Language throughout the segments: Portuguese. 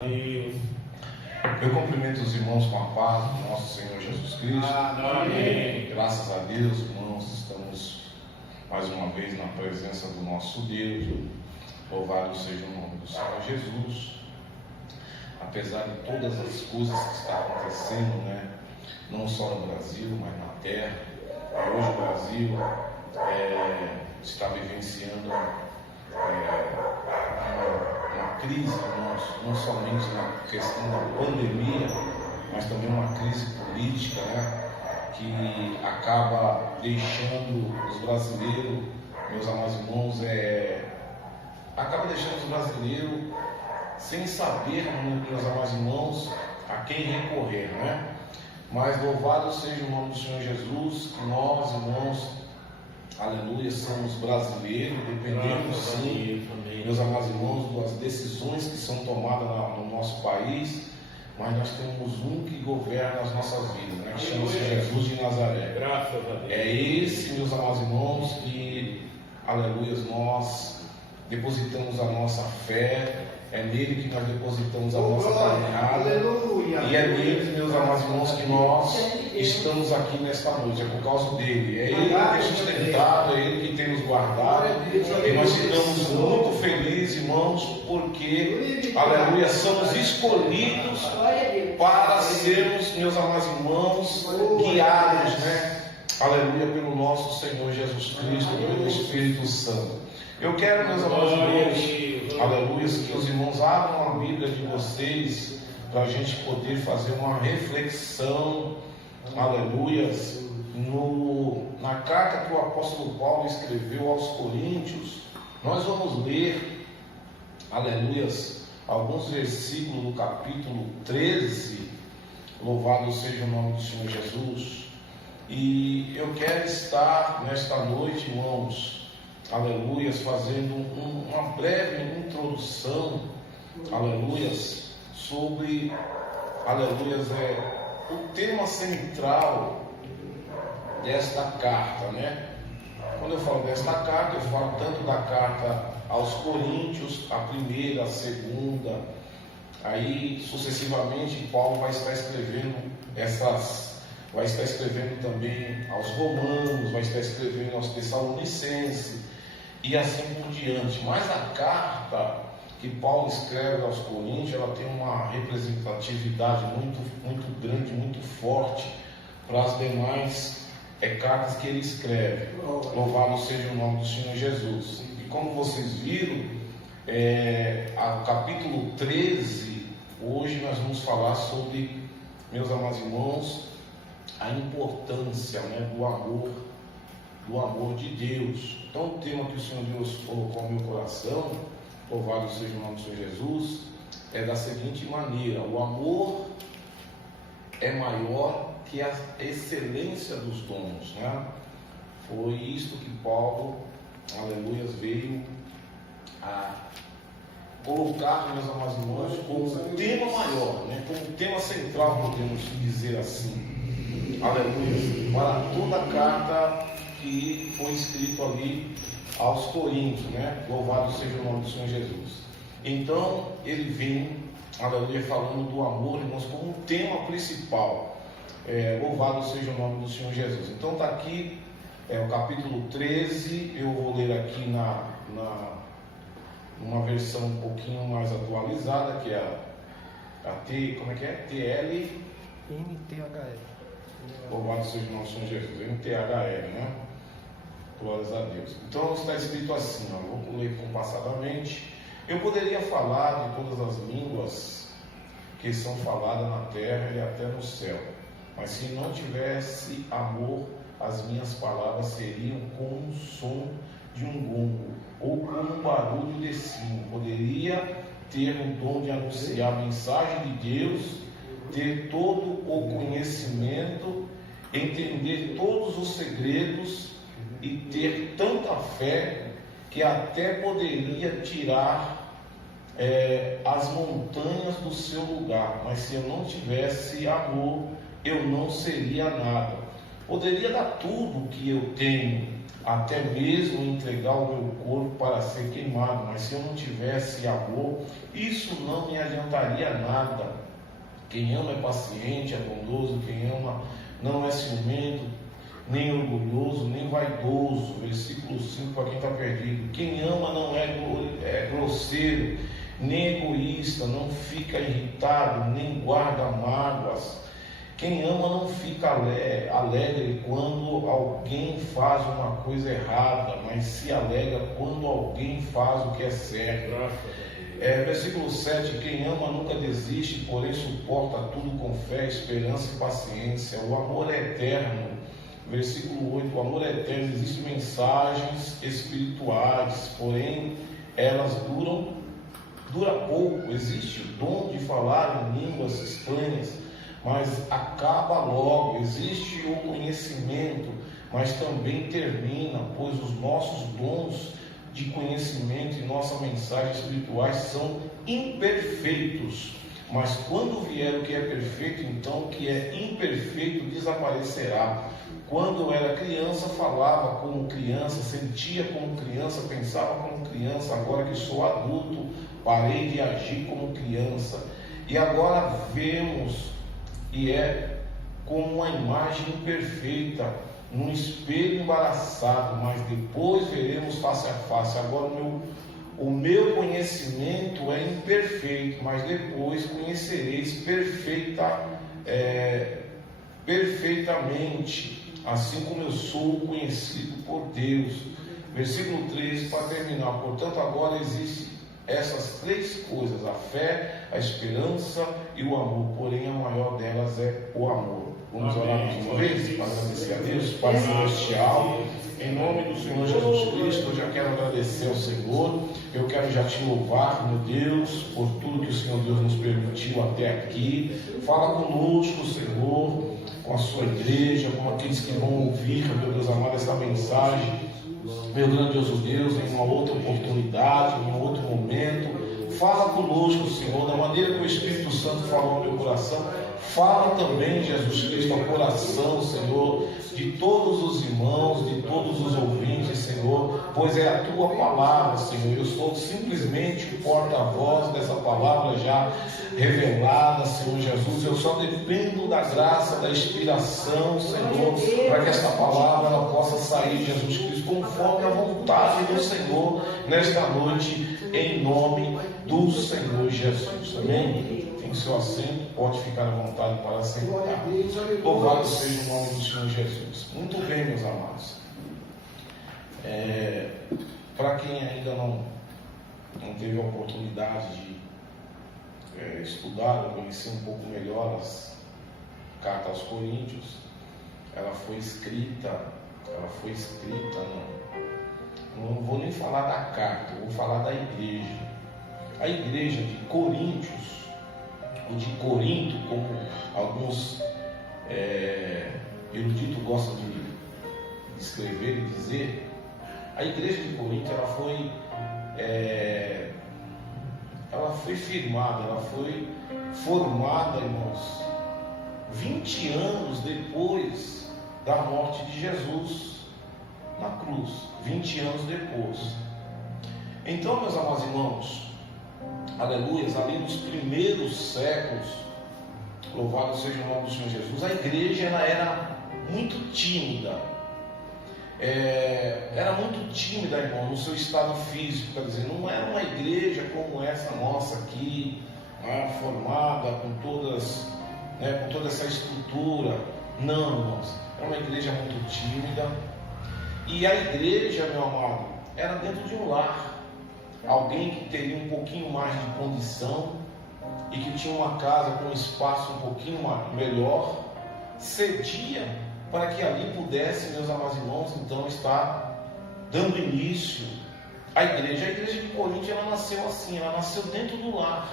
Eu cumprimento os irmãos com a paz do nosso Senhor Jesus Cristo. Amém. Graças a Deus, irmãos, estamos mais uma vez na presença do nosso Deus. Louvado seja o nome do Senhor Jesus. Apesar de todas as coisas que estão acontecendo, não só no Brasil, mas na terra. Hoje o Brasil está vivenciando uma crise, não somente na questão da pandemia, mas também uma crise política, que acaba deixando os brasileiros, meus amados irmãos, acaba deixando os brasileiros sem saber, meus amados irmãos, a quem recorrer, Mas louvado seja o nome do Senhor Jesus, que nós, irmãos, aleluia, somos brasileiros, dependemos sim, meus amados irmãos, das decisões que são tomadas no nosso país, mas nós temos um que governa as nossas vidas, que chama-se Jesus de Nazaré. Graças a Deus. É esse, meus amados irmãos, que, aleluia, nós depositamos a nossa fé, é nele que nós depositamos a nossa caminhada, e é nele, meus amados irmãos, que nós estamos aqui nesta noite, é por causa dele, é ele que tem sustentado, é ele que tem nos guardado, e nós ficamos muito felizes, irmãos, porque, aleluia, somos escolhidos para sermos, meus amados irmãos, guiados, aleluia, pelo nosso Senhor Jesus Cristo, pelo Espírito Santo. Eu quero, meus amados irmãos, aleluia, que os irmãos abram a Bíblia de vocês para a gente poder fazer uma reflexão, aleluia, na carta que o apóstolo Paulo escreveu aos Coríntios. Nós vamos ler, aleluia, alguns versículos do capítulo 13, louvado seja o nome do Senhor Jesus. E eu quero estar nesta noite, irmãos, aleluias, fazendo uma breve introdução, aleluias, sobre, aleluias, o tema central desta carta, Quando eu falo desta carta, eu falo tanto da carta aos Coríntios, a primeira, a segunda, aí sucessivamente Paulo vai estar escrevendo vai estar escrevendo também aos Romanos, vai estar escrevendo aos Tessalonicenses, e assim por diante. Mas a carta que Paulo escreve aos Coríntios, ela tem uma representatividade muito grande, muito forte para as demais cartas que ele escreve. Louvado seja o nome do Senhor Jesus. E como vocês viram, o capítulo 13, hoje nós vamos falar sobre, meus amados irmãos, a importância do amor de Deus. Então, o tema que o Senhor Deus colocou no meu coração, louvado seja o nome do Senhor Jesus, é da seguinte maneira: o amor é maior que a excelência dos dons, Foi isto que Paulo, aleluia, veio a colocar, meus amados irmãos, como tema maior, como tema central, podemos dizer assim, aleluia, para toda a carta que foi escrito ali aos Coríntios, Louvado seja o nome do Senhor Jesus. Então, ele vem, aleluia, falando do amor, irmãos, como tema principal. Louvado seja o nome do Senhor Jesus. Então, está aqui, o capítulo 13, eu vou ler aqui numa versão um pouquinho mais atualizada, que é como é que é? NTHL. Louvado seja o nome do Senhor Jesus, NTHL, Glórias a Deus. Então está escrito assim, vou ler compassadamente. Eu poderia falar de todas as línguas que são faladas na terra e até no céu, mas se não tivesse amor, as minhas palavras seriam como o som de um gongo ou como um barulho de sino. Poderia ter o dom de anunciar a mensagem de Deus, ter todo o conhecimento, entender todos os segredos e ter tanta fé que até poderia tirar as montanhas do seu lugar, mas se eu não tivesse amor, eu não seria nada. Poderia dar tudo o que eu tenho até mesmo entregar o meu corpo para ser queimado, mas se eu não tivesse amor, isso não me adiantaria nada. Quem ama é paciente, é bondoso, quem ama não é ciumento, nem orgulhoso, nem vaidoso. Versículo 5 para quem está perdido. Quem ama não é grosseiro, nem egoísta, não fica irritado, nem guarda mágoas. Quem ama não fica alegre quando alguém faz uma coisa errada, mas se alegra quando alguém faz o que é certo. Versículo 7, quem ama nunca desiste, porém suporta tudo com fé, esperança e paciência. O amor é eterno. Versículo 8, o amor é eterno. Existem mensagens espirituais, porém elas dura pouco. Existe o dom de falar em línguas estranhas, mas acaba logo. Existe o conhecimento, mas também termina, pois os nossos dons de conhecimento e nossa mensagem espirituais são imperfeitos. Mas quando vier o que é perfeito, então o que é imperfeito desaparecerá. Quando eu era criança, falava como criança, sentia como criança, pensava como criança. Agora que sou adulto, parei de agir como criança. E agora vemos, e é como uma imagem imperfeita, num espelho embaraçado, mas depois veremos face a face. Agora o meu conhecimento é imperfeito, mas depois conhecereis perfeitamente, assim como eu sou conhecido por Deus. Versículo 13, para terminar. Portanto, agora existem essas três coisas: a fé, a esperança e o amor. Porém, a maior delas é o amor. Vamos orar mais uma vez para agradecer a Deus, Pai Celestial. Em nome do Senhor Jesus Cristo, eu já quero agradecer ao Senhor. Eu quero já te louvar, meu Deus, por tudo que o Senhor Deus nos permitiu até aqui. Fala conosco, Senhor, com a sua igreja, com aqueles que vão ouvir, meu Deus amado, essa mensagem. Meu grandioso Deus, em uma outra oportunidade, em um outro momento. Fala conosco, Senhor, da maneira que o Espírito Santo falou no meu coração. Fala também, Jesus Cristo, ao coração, Senhor, de todos os irmãos, de todos os ouvintes, Senhor, pois é a Tua palavra, Senhor. Eu sou simplesmente o porta-voz dessa palavra já revelada, Senhor Jesus. Eu só dependo da graça, da inspiração, Senhor, para que esta palavra ela possa sair, Jesus Cristo, conforme a vontade do Senhor nesta noite, em nome do Senhor Jesus. Amém? Tem seu assento, pode ficar à vontade para sentar. Louvado seja o nome do Senhor Jesus. Muito bem, meus amados. Para quem ainda não teve a oportunidade de estudar ou conhecer um pouco melhor as cartas aos Coríntios, ela foi escrita, não vou nem falar da carta, eu vou falar da igreja. A igreja de Coríntios, ou de Corinto, como alguns eruditos gostam de escrever e dizer, a igreja de Corinto ela foi firmada, ela foi formada, irmãos, 20 anos depois da morte de Jesus na cruz, 20 anos depois. Então, meus amados irmãos, aleluias, ali nos primeiros séculos, louvado seja o nome do Senhor Jesus, a igreja ela era muito tímida, irmão, no seu estado físico, quer dizer, não era uma igreja como essa nossa aqui, formada com toda essa estrutura. Não, irmãos, era uma igreja muito tímida, e a igreja, meu amado, era dentro de um lar. Alguém que teria um pouquinho mais de condição e que tinha uma casa com um espaço um pouquinho melhor, cedia para que ali pudesse, meus amados irmãos, então estar dando início à igreja. A igreja de Corinto ela nasceu assim, ela nasceu dentro do lar.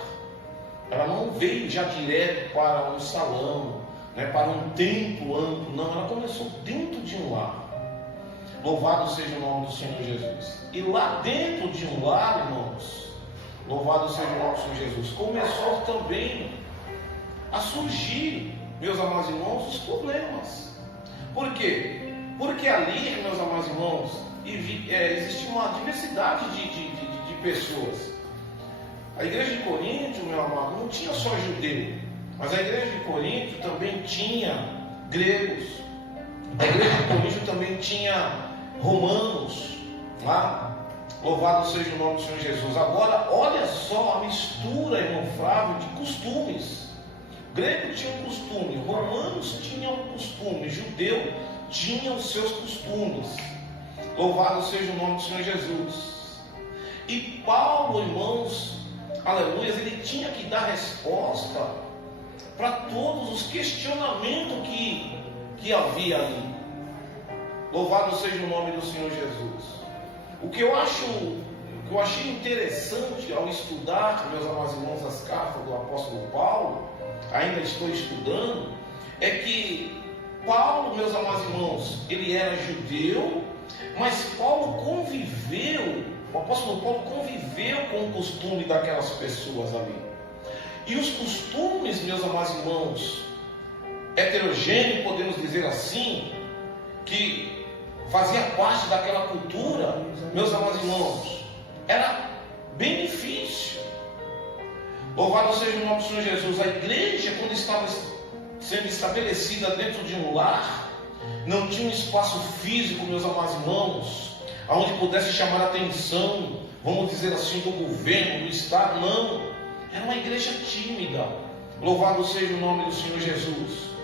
Ela não veio já direto para um salão, para um templo amplo, não, ela começou dentro de um lar. Louvado seja o nome do Senhor Jesus. E lá dentro de um lar, irmãos, louvado seja o nome do Senhor Jesus, começou também a surgir, meus amados irmãos, os problemas. Por quê? Porque ali, meus amados irmãos, existia uma diversidade de pessoas. A igreja de Corinto, meu amado, não tinha só judeu, mas a igreja de Corinto também tinha gregos. A igreja de Corinto também tinha romanos, tá? Louvado seja o nome do Senhor Jesus. Agora, olha só a mistura, irmão Flávio, de costumes. Grego tinha um costume, romanos tinham um costume, judeu tinha os seus costumes. Louvado seja o nome do Senhor Jesus. E Paulo, irmãos, aleluia, ele tinha que dar resposta para todos os questionamentos que havia ali. Louvado seja o nome do Senhor Jesus. O que eu achei interessante ao estudar, meus amados irmãos, as cartas do apóstolo Paulo, ainda estou estudando, é que Paulo, meus amados irmãos, ele era judeu, mas o apóstolo Paulo conviveu com o costume daquelas pessoas ali. E os costumes, meus amados irmãos, heterogêneos, podemos dizer assim, que fazia parte daquela cultura, meus amados irmãos, era bem difícil. Louvado seja o nome do Senhor Jesus. A igreja, quando estava sendo estabelecida dentro de um lar, não tinha um espaço físico, meus amados irmãos, onde pudesse chamar a atenção, vamos dizer assim, do governo, do Estado. Não, era uma igreja tímida. Louvado seja o nome do Senhor Jesus.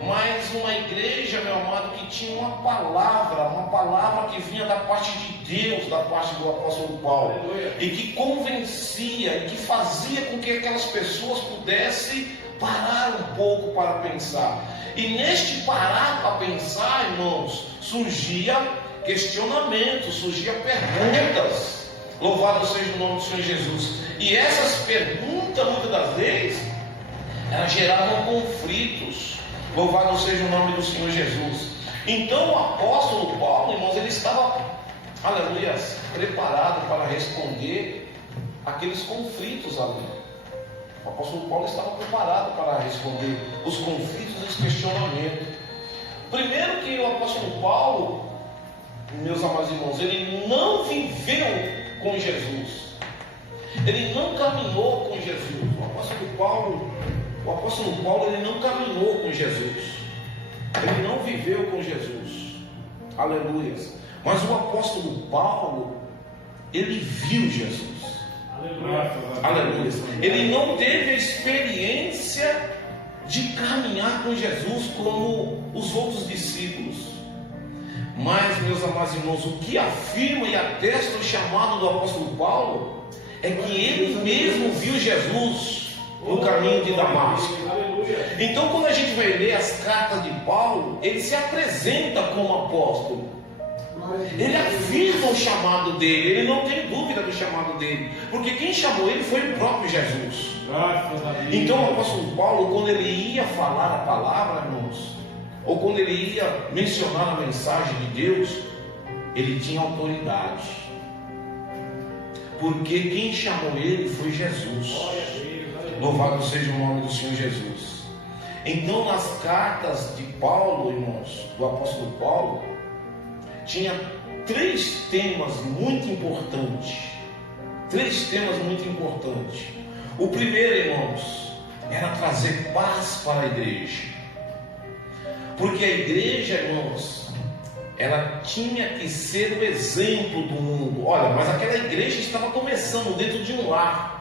Mas uma igreja, meu amado, que tinha uma palavra que vinha da parte de Deus, da parte do apóstolo Paulo, e que convencia, e que fazia com que aquelas pessoas pudessem parar um pouco para pensar. E neste parar para pensar, irmãos, surgia questionamentos, surgia perguntas. Louvado seja o nome do Senhor Jesus. E essas perguntas, muitas das vezes, elas geravam conflitos. Louvado seja o nome do Senhor Jesus. Então o apóstolo Paulo, irmãos, ele estava, aleluia, preparado para responder aqueles conflitos ali. O apóstolo Paulo estava preparado para responder os conflitos e os questionamentos. Primeiro que o apóstolo Paulo, meus amados irmãos, ele não viveu com Jesus. Ele não caminhou com Jesus. O apóstolo Paulo, ele não caminhou com Jesus. Ele não viveu com Jesus. Aleluia. Mas o apóstolo Paulo, ele viu Jesus. Aleluia. Ele não teve a experiência de caminhar com Jesus como os outros discípulos. Mas, meus amados irmãos, o que afirma e atesta o chamado do apóstolo Paulo é que ele mesmo viu Jesus no caminho de Damasco. Então, quando a gente vai ler as cartas de Paulo, ele se apresenta como apóstolo. Ele afirma o chamado dele, ele não tem dúvida do chamado dele, porque quem chamou ele foi o próprio Jesus. Então o apóstolo Paulo, quando ele ia falar a palavra, irmãos, ou quando ele ia mencionar a mensagem de Deus, ele tinha autoridade, porque quem chamou ele foi Jesus. Louvado seja o nome do Senhor Jesus. Então nas cartas de Paulo, irmãos, do apóstolo Paulo, tinha três temas muito importantes. O primeiro, irmãos, era trazer paz para a igreja. Porque a igreja, irmãos, ela tinha que ser o exemplo do mundo. Olha, mas aquela igreja estava começando dentro de um lar.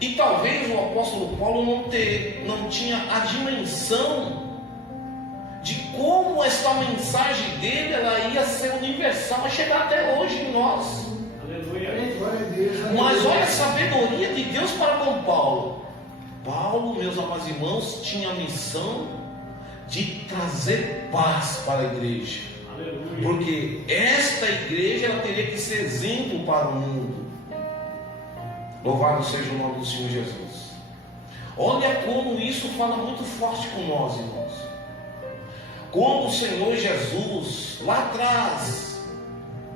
E talvez o apóstolo Paulo não tinha a dimensão de como essa mensagem dele ela ia ser universal, vai chegar até hoje em nós. Aleluia. Mas olha a sabedoria de Deus para com Paulo. Paulo, meus amados irmãos, tinha a missão de trazer paz para a igreja. Aleluia. Porque esta igreja ela teria que ser exemplo para o mundo. Louvado seja o nome do Senhor Jesus. Olha como isso fala muito forte com nós, irmãos. Quando o Senhor Jesus, lá atrás,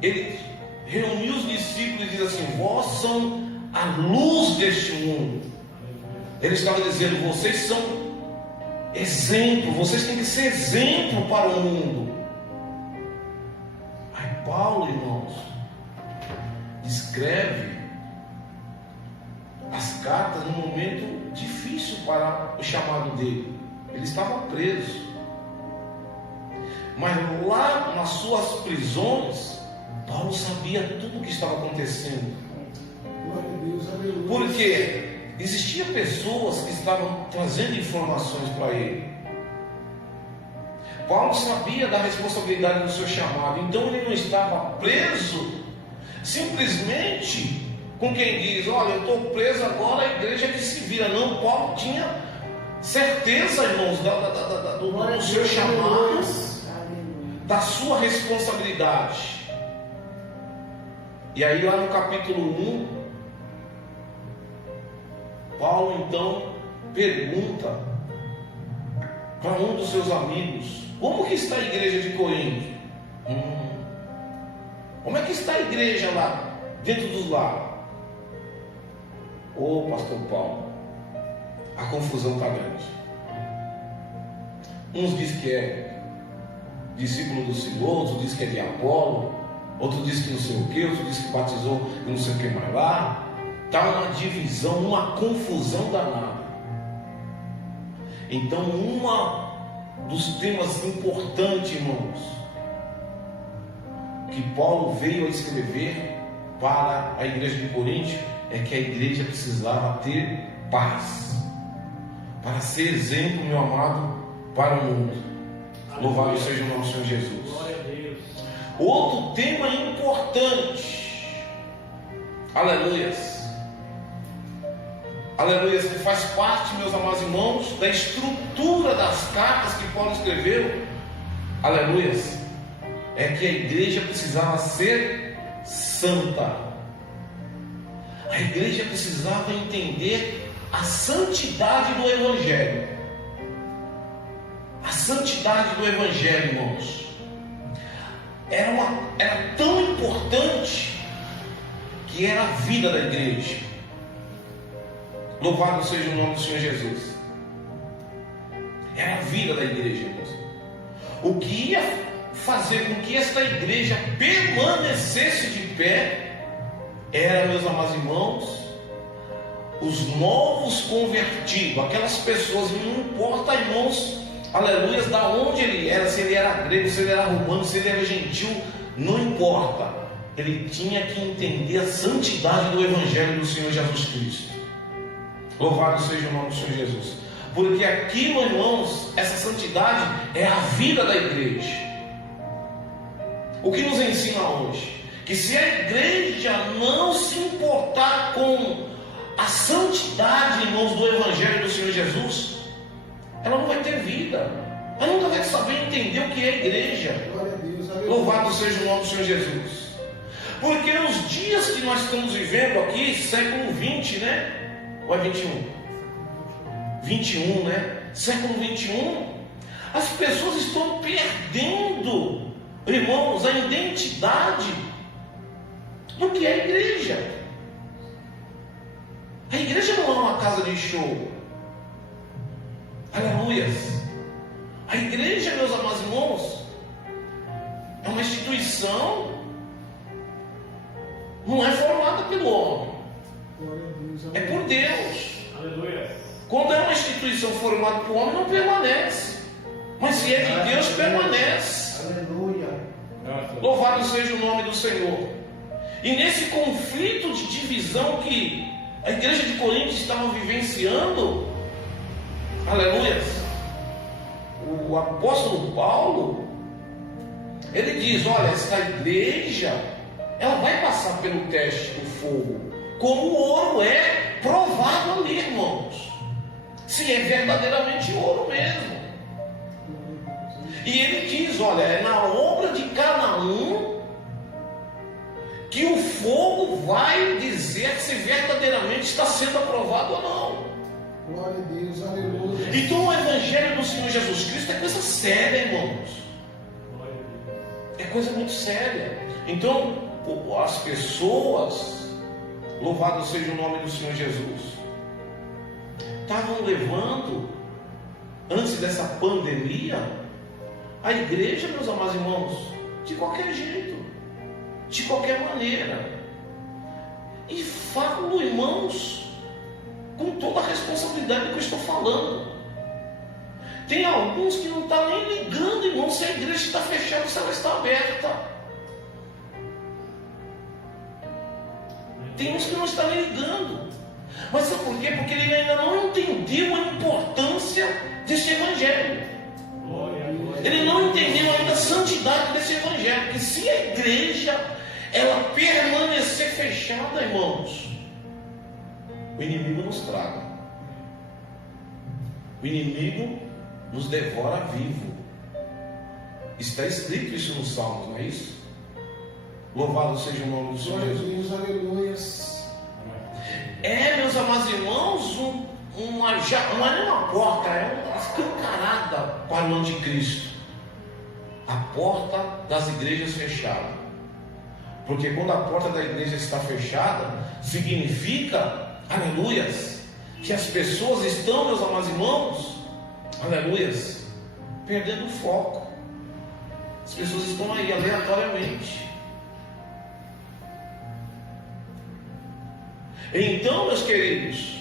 ele reuniu os discípulos e diz assim: vós são a luz deste mundo. Ele estava dizendo: vocês são exemplo, vocês têm que ser exemplo para o mundo. Paulo, irmãos, escreve as cartas num momento difícil para o chamado dele. Ele estava preso. Mas lá nas suas prisões, Paulo sabia tudo o que estava acontecendo. Porque existiam pessoas que estavam trazendo informações para ele. Paulo sabia da responsabilidade do seu chamado. Então ele não estava preso simplesmente com quem diz: olha, eu estou preso agora, a igreja que se vira. Não, Paulo tinha certeza, irmãos, do seu chamado, da sua responsabilidade. E aí lá no capítulo 1, Paulo então pergunta para um dos seus amigos: como que está a igreja de Corinto? Como é que está a igreja lá dentro dos lares? Ô pastor Paulo, a confusão está grande. Uns dizem que é discípulo do Senhor, outros dizem que é de Apolo, outros dizem que não sei o que, outros dizem que batizou e não sei o que mais lá. Está uma divisão, uma confusão danada. Então, dos temas importantes, irmãos, que Paulo veio a escrever para a igreja de Corinto, é que a igreja precisava ter paz, para ser exemplo, meu amado, para o mundo. Louvado seja o nome do Senhor Jesus. Glória a Deus. Outro tema importante, aleluias, aleluias, que faz parte, meus amados irmãos, da estrutura das cartas que Paulo escreveu, aleluias, é que a igreja precisava ser santa. A igreja precisava entender a santidade do Evangelho. A santidade do Evangelho, irmãos, era tão importante que era a vida da igreja. Louvado seja o nome do Senhor Jesus. Era a vida da igreja, irmãos. O que ia fazer com que esta igreja permanecesse de pé era, meus amados irmãos, os novos convertidos, aquelas pessoas, não importa, irmãos, aleluia, da onde ele era, se ele era grego, se ele era romano, se ele era gentil, não importa, ele tinha que entender a santidade do Evangelho do Senhor Jesus Cristo. Louvado seja o nome do Senhor Jesus, porque aqui, meus irmãos, essa santidade é a vida da igreja. O que nos ensina hoje? Que se a igreja não se importar com a santidade, irmãos, do Evangelho do Senhor Jesus, ela não vai ter vida. Ela nunca vai saber entender o que é a igreja. Louvado seja o nome do Senhor Jesus. Porque nos dias que nós estamos vivendo aqui, século 20, né? Ou é 21? 21, né? Século 21, as pessoas estão perdendo, irmãos, a identidade do que é a igreja. A igreja não é uma casa de show. Aleluias. A igreja, meus amados irmãos, é uma instituição, não é formada pelo homem, é por Deus. Aleluia. Quando é uma instituição formada pelo homem, não permanece, mas se é de Deus, permanece. Aleluia. Louvado seja o nome do Senhor. E nesse conflito de divisão que a igreja de Corinto estava vivenciando, aleluia, o apóstolo Paulo, ele diz: olha, essa igreja, ela vai passar pelo teste do fogo, como o ouro é provado ali, irmãos, se é verdadeiramente ouro mesmo. E ele diz: olha, é na obra de cada um que o fogo vai dizer se verdadeiramente está sendo aprovado ou não. Glória a Deus, aleluia. Então o Evangelho do Senhor Jesus Cristo é coisa séria, irmãos. É coisa muito séria. Então as pessoas, louvado seja o nome do Senhor Jesus, estavam levando, antes dessa pandemia, a igreja, meus amados irmãos, de qualquer jeito. de qualquer maneira. E falo, irmãos, com toda a responsabilidade do que eu estou falando. Tem alguns que não estão nem ligando, irmão, se a igreja está fechada, se ela está aberta. Tem uns que não estão nem ligando. Mas sabe por quê? Porque ele ainda não entendeu a importância desse evangelho. Ele não entendeu ainda a santidade desse evangelho. Que se a igreja ela permanecer fechada, irmãos, o inimigo nos traga. O inimigo nos devora vivo. Está escrito isso nos Salmos, não é isso? Louvado seja o nome do Senhor Jesus. Aleluias. Meus amados irmãos, não é nem uma porta, é uma escancarada para o anticristo. A porta das igrejas fechada. Porque quando a porta da igreja está fechada, significa, aleluias, que as pessoas estão, meus amados irmãos, aleluias, perdendo o foco. As pessoas estão aí aleatoriamente. Então, meus queridos,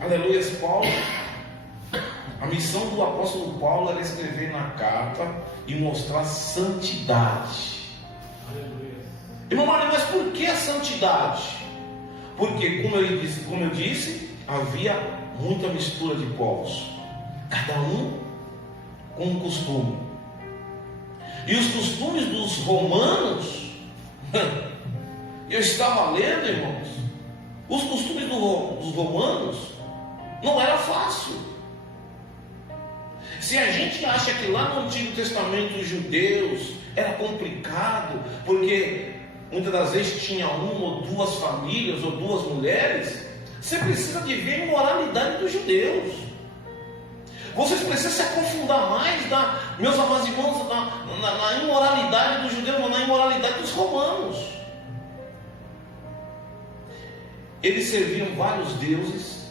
aleluias, Paulo, a missão do apóstolo Paulo era escrever na carta e mostrar santidade. Irmão Mário, mas por que a santidade? Porque, como eu disse, havia muita mistura de povos, cada um com um costume. E os costumes dos romanos, eu estava lendo, irmãos, os costumes dos romanos não era fácil. Se a gente acha que lá no Antigo Testamento os judeus era complicado, porque muitas das vezes tinha uma ou duas famílias ou duas mulheres, você precisa de ver a imoralidade dos judeus. Vocês precisam se aprofundar mais, meus amados irmãos, na imoralidade dos judeus, mas na imoralidade dos romanos. Eles serviam vários deuses.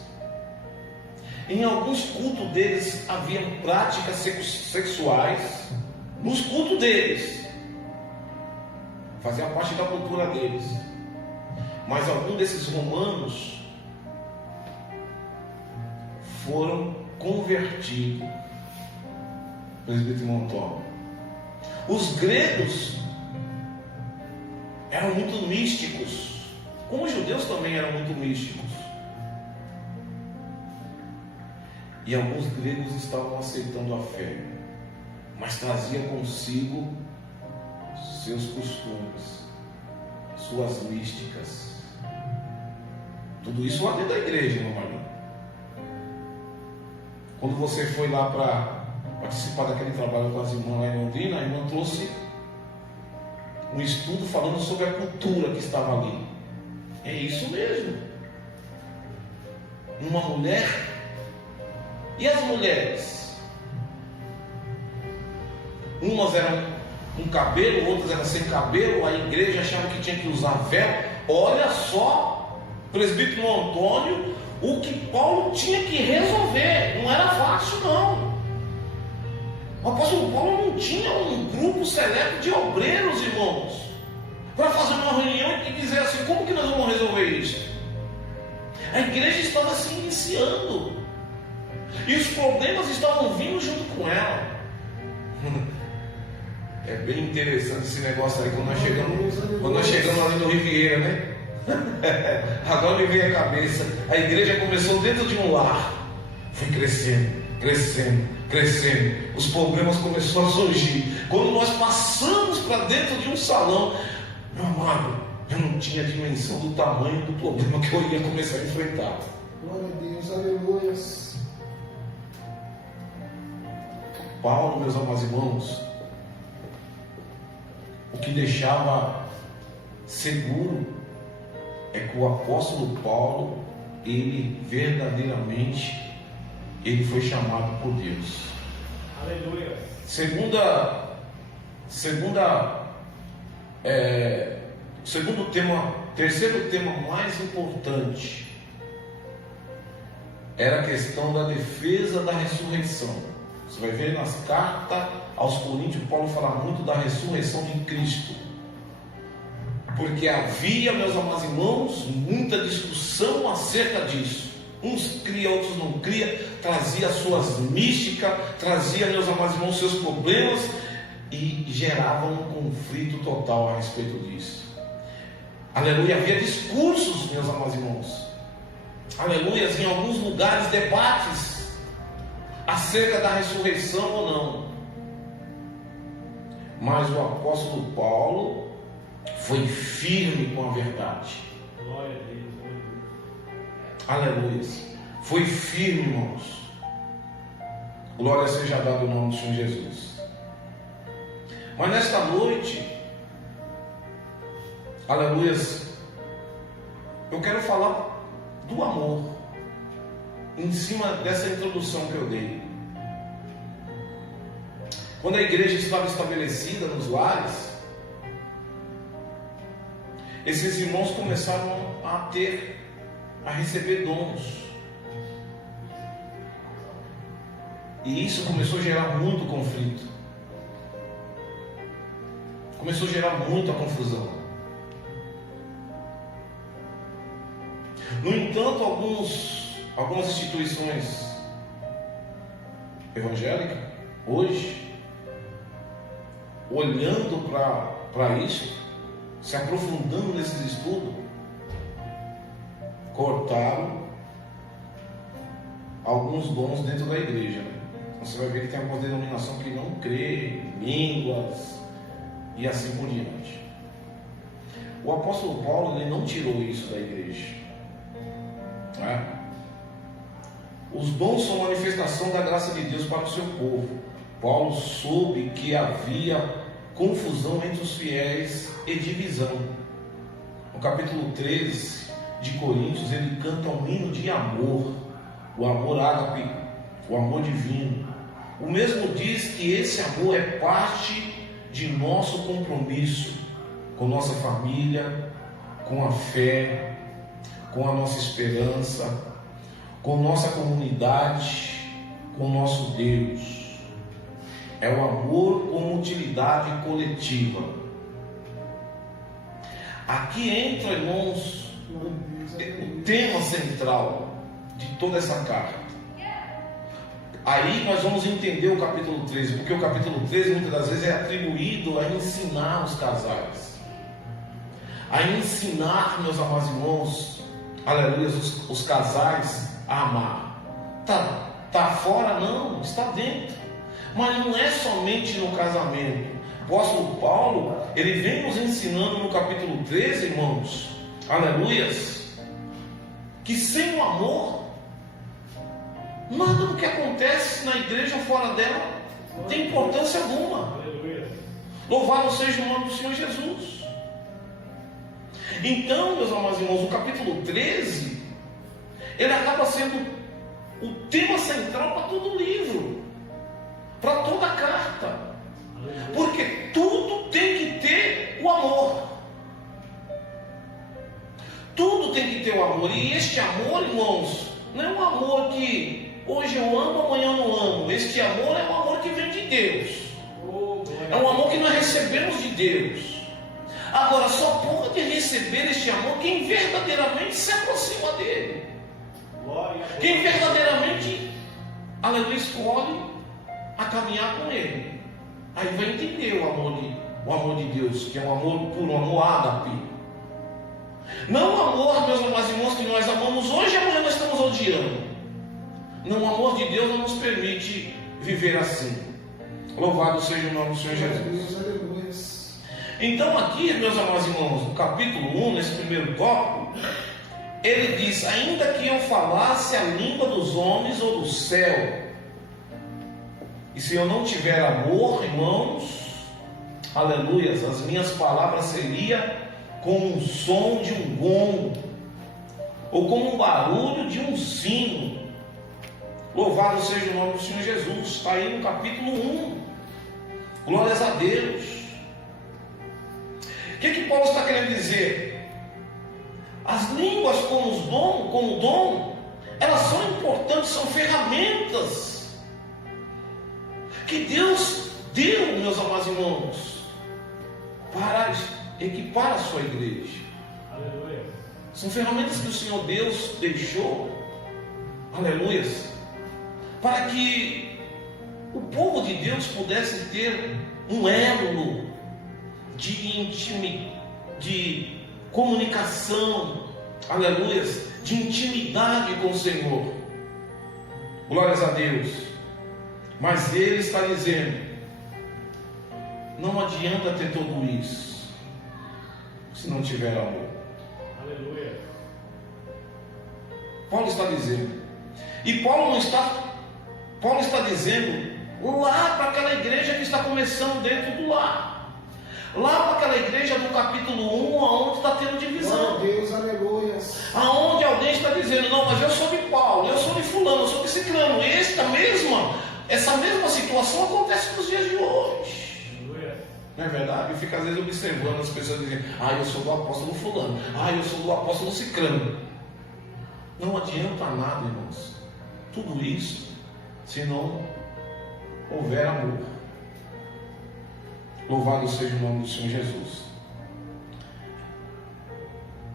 Em alguns cultos deles haviam práticas sexuais. Nos cultos deles fazia parte da cultura deles. Mas alguns desses romanos foram convertidos. Presbítero Montoro. Os gregos eram muito místicos, como os judeus também eram muito místicos. E alguns gregos estavam aceitando a fé, mas traziam consigo seus costumes, suas místicas. Tudo isso lá dentro da igreja, irmão Marinho. Quando você foi lá para participar daquele trabalho com as irmãs lá em Londrina, a irmã trouxe um estudo falando sobre a cultura que estava ali. É isso mesmo. Uma mulher. E as mulheres? Umas eram com cabelo, outras eram sem cabelo. A igreja achava que tinha que usar véu. Olha só, presbítero Antônio, o que Paulo tinha que resolver. Não era fácil, não. O apóstolo Paulo não tinha um grupo seleto de obreiros, irmãos, para fazer uma reunião e dizer assim: como que nós vamos resolver isso? A igreja estava se iniciando e os problemas estavam vindo junto com ela. É bem interessante esse negócio aí. Quando nós chegamos ali no Riviera, né? Agora me veio a cabeça. A igreja começou dentro de um lar, foi crescendo. Os problemas começaram a surgir. Quando nós passamos para dentro de um salão, meu amado, eu não tinha dimensão do tamanho do problema que eu ia começar a enfrentar. Glória a Deus, aleluias. Paulo, meus amados irmãos, o que deixava seguro é que o apóstolo Paulo, ele verdadeiramente, ele foi chamado por Deus. Aleluia. Terceiro tema mais importante era a questão da defesa da ressurreição. Você vai ver nas cartas aos Coríntios, Paulo fala muito da ressurreição de Cristo. Porque havia, meus amados irmãos, muita discussão acerca disso. Uns cria, outros não cria, trazia suas místicas, trazia, meus amados irmãos, seus problemas e gerava um conflito total a respeito disso. Aleluia, havia discursos, meus amados irmãos. Aleluia, em alguns lugares debates acerca da ressurreição ou não. Mas o apóstolo Paulo foi firme com a verdade. Glória a Deus. Aleluia. Foi firme, irmãos. Glória seja dada ao nome do Senhor Jesus. Mas nesta noite, aleluia, eu quero falar do amor, em cima dessa introdução que eu dei. Quando a igreja estava estabelecida nos lares, esses irmãos começaram a receber dons. E isso começou a gerar muito conflito. Começou a gerar muita confusão. No entanto, algumas instituições evangélicas, hoje, olhando para isso, se aprofundando nesses estudos, cortaram alguns dons dentro da igreja. Você vai ver que tem alguma denominação que não crê em línguas e assim por diante. O apóstolo Paulo, ele não tirou isso da igreja. Os dons são manifestação da graça de Deus para o seu povo. Paulo soube que havia confusão entre os fiéis e divisão. No capítulo 13 de Coríntios, ele canta um hino de amor, o amor ágape, o amor divino. O mesmo diz que esse amor é parte de nosso compromisso com nossa família, com a fé, com a nossa esperança, com nossa comunidade, com o nosso Deus. É o amor como utilidade coletiva. Aqui entra, irmãos, o tema central de toda essa carta. Aí nós vamos entender o capítulo 13, porque o capítulo 13 muitas das vezes é atribuído a ensinar os casais, a ensinar, meus amados irmãos, aleluia, os casais a amar. Está fora? Não, está dentro. Mas não é somente no casamento. O apóstolo Paulo, ele vem nos ensinando no capítulo 13, irmãos, aleluias, que sem o amor, nada do que acontece na igreja ou fora dela tem importância alguma. Louvado seja o nome do Senhor Jesus. Então, meus amados irmãos, o capítulo 13, ele acaba sendo o tema central para todo o livro, para toda a carta, porque tudo tem que ter o amor. Tudo tem que ter o amor. E este amor, irmãos, não é um amor que hoje eu amo, amanhã eu não amo. Este amor é um amor que vem de Deus. É um amor que nós recebemos de Deus. Agora, só pode receber este amor quem verdadeiramente se aproxima dele. Quem verdadeiramente, aleluia, escolhe a caminhar com ele. Aí vai entender o amor de Deus, que é um amor puro, um amor ágape. Não o amor, meus amados irmãos, que nós amamos hoje e amanhã nós estamos odiando. Não, o amor de Deus não nos permite viver assim. Louvado seja o nome do Senhor Jesus. Então aqui, meus amados irmãos, no capítulo 1, nesse primeiro tópico, ele diz: ainda que eu falasse a língua dos homens ou do céu, e se eu não tiver amor, irmãos, aleluias, as minhas palavras seriam como um som de um gongo, ou como um barulho de um sino. Louvado seja o nome do Senhor Jesus. Está aí no capítulo 1. Glórias a Deus. O que Paulo está querendo dizer? As línguas como dom, elas são importantes, são ferramentas que Deus deu, meus amados irmãos, para equipar a sua igreja. Aleluia. São ferramentas que o Senhor Deus deixou, aleluias, para que o povo de Deus pudesse ter um elo de comunicação, aleluias, de intimidade com o Senhor. Glórias a Deus. Mas Ele está dizendo: não adianta ter tudo isso se não tiver amor. Aleluia. Paulo está dizendo. E Paulo está dizendo lá para aquela igreja que está começando dentro do lar. Lá para aquela igreja do capítulo 1, onde está tendo divisão. Glória a Deus, aleluia. Aonde alguém está dizendo: não, mas eu sou de Paulo, eu sou de fulano, eu sou de ciclano. Essa mesma situação acontece nos dias de hoje. Aleluia. Não é verdade? Eu fico às vezes observando as pessoas dizendo: eu sou do apóstolo fulano, eu sou do apóstolo ciclano. Não adianta nada, irmãos, tudo isso, se não houver amor. Louvado seja o nome do Senhor Jesus.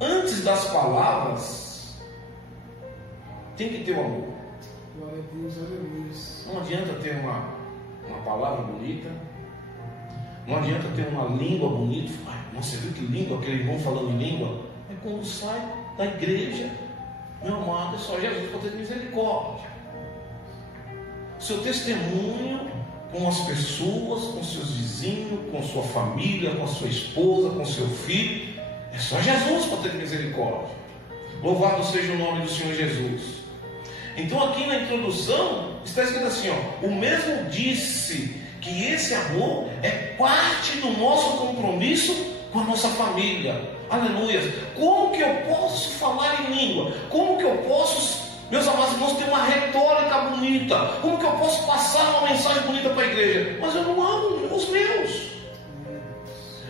Antes das palavras, tem que ter o amor. Glória a Deus, aleluia. Não adianta ter uma palavra bonita, não adianta ter uma língua bonita. Você viu que língua, aquele irmão falando em língua? É quando sai da igreja. Meu amado, é só Jesus para ter misericórdia. Seu testemunho com as pessoas, com seus vizinhos, com sua família, com a sua esposa, com seu filho, é só Jesus para ter misericórdia. Louvado seja o nome do Senhor Jesus. Então aqui na introdução está escrito assim, o mesmo disse que esse amor é parte do nosso compromisso com a nossa família. Aleluia. Como que eu posso falar em língua? Como que eu posso, meus amados irmãos, ter uma retórica bonita? Como que eu posso passar uma mensagem bonita para a igreja? Mas eu não amo os meus.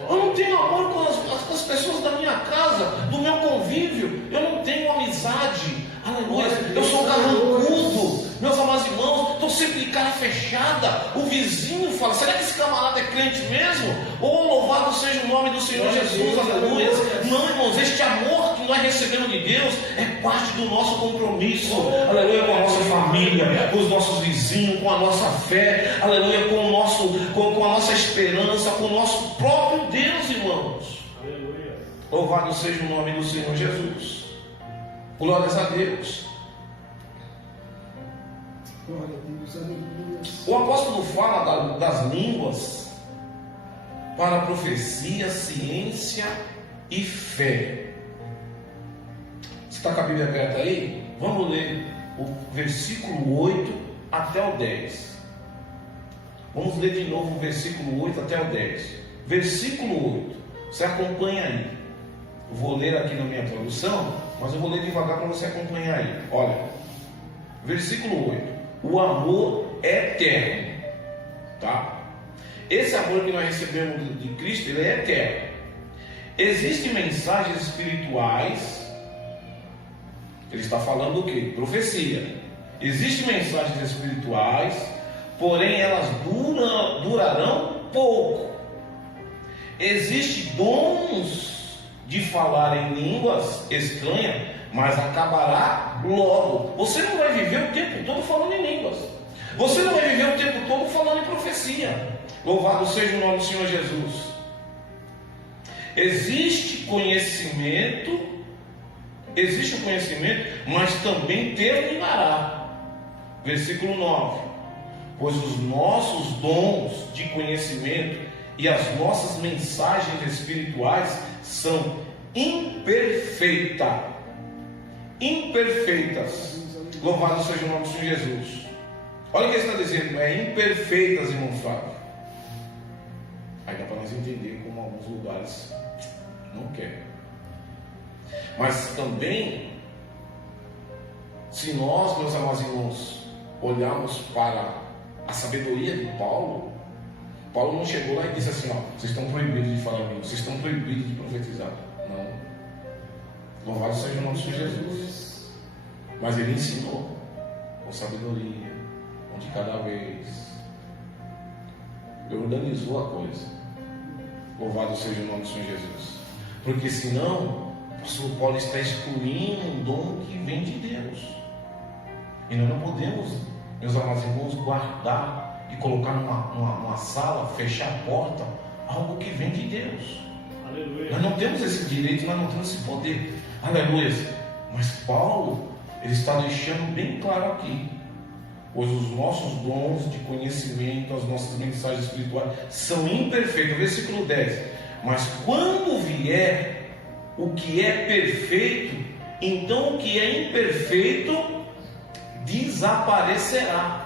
Eu não tenho amor com as pessoas da minha casa, do meu convívio. Eu não tenho amizade. Aleluia. Eu sou carrancudo. Meus amados irmãos, estou sempre de cara fechada. O vizinho fala: será que esse camarada é crente mesmo? Louvado seja o nome do Senhor Jesus. Aleluia. Não, irmãos, este amor que nós recebemos de Deus é parte do nosso compromisso. Aleluia. Com a nossa família, com os nossos vizinhos, com a nossa fé. Aleluia. Com a nossa esperança, com o nosso próprio Deus, irmãos. Aleluia. Louvado seja o nome do Senhor Jesus. Glórias a Deus. Glória a Deus, aleluia. O apóstolo fala das línguas para profecia, ciência e fé. Você está com a Bíblia aberta aí? Vamos ler o versículo 8 até o 10. Vamos ler de novo o versículo 8 até o 10. Versículo 8. Você acompanha aí. Eu vou ler aqui na minha tradução, mas eu vou ler devagar para você acompanhar aí. Olha, versículo 8. O amor é eterno, tá? Esse amor que nós recebemos de Cristo, ele é eterno. Existem mensagens espirituais. Ele está falando o quê? Profecia. Existem mensagens espirituais, porém elas durarão pouco. Existem dons de falar em línguas estranhas, mas acabará logo. Você não vai viver o tempo todo falando em línguas. Você não vai viver o tempo todo falando em profecia. Louvado seja o nome do Senhor Jesus. Existe o conhecimento, mas também terminará. Versículo 9. Pois os nossos dons de conhecimento e as nossas mensagens espirituais são imperfeitas. Louvado seja o nome do Senhor Jesus. Olha o que ele está dizendo, imperfeitas, irmão Flávio. Aí dá para nós entender como alguns lugares não querem. Mas também, se nós, meus amados irmãos, olharmos para a sabedoria de Paulo, Paulo não chegou lá e disse assim: vocês estão proibidos de falar em vocês estão proibidos de profetizar. Não. Louvado seja o nome do Senhor Jesus. Mas ele ensinou com sabedoria, de cada vez. Ele organizou a coisa. Louvado seja o nome do Senhor Jesus. Porque senão, o pastor Paulo está excluindo um dom que vem de Deus. E nós não podemos, meus amados irmãos, guardar e colocar numa sala, fechar a porta, algo que vem de Deus. Aleluia. Nós não temos esse direito, nós não temos esse poder. Aleluia. Mas Paulo, ele está deixando bem claro aqui: pois os nossos dons de conhecimento, as nossas mensagens espirituais são imperfeitos. Versículo 10. Mas quando vier o que é perfeito, então o que é imperfeito desaparecerá.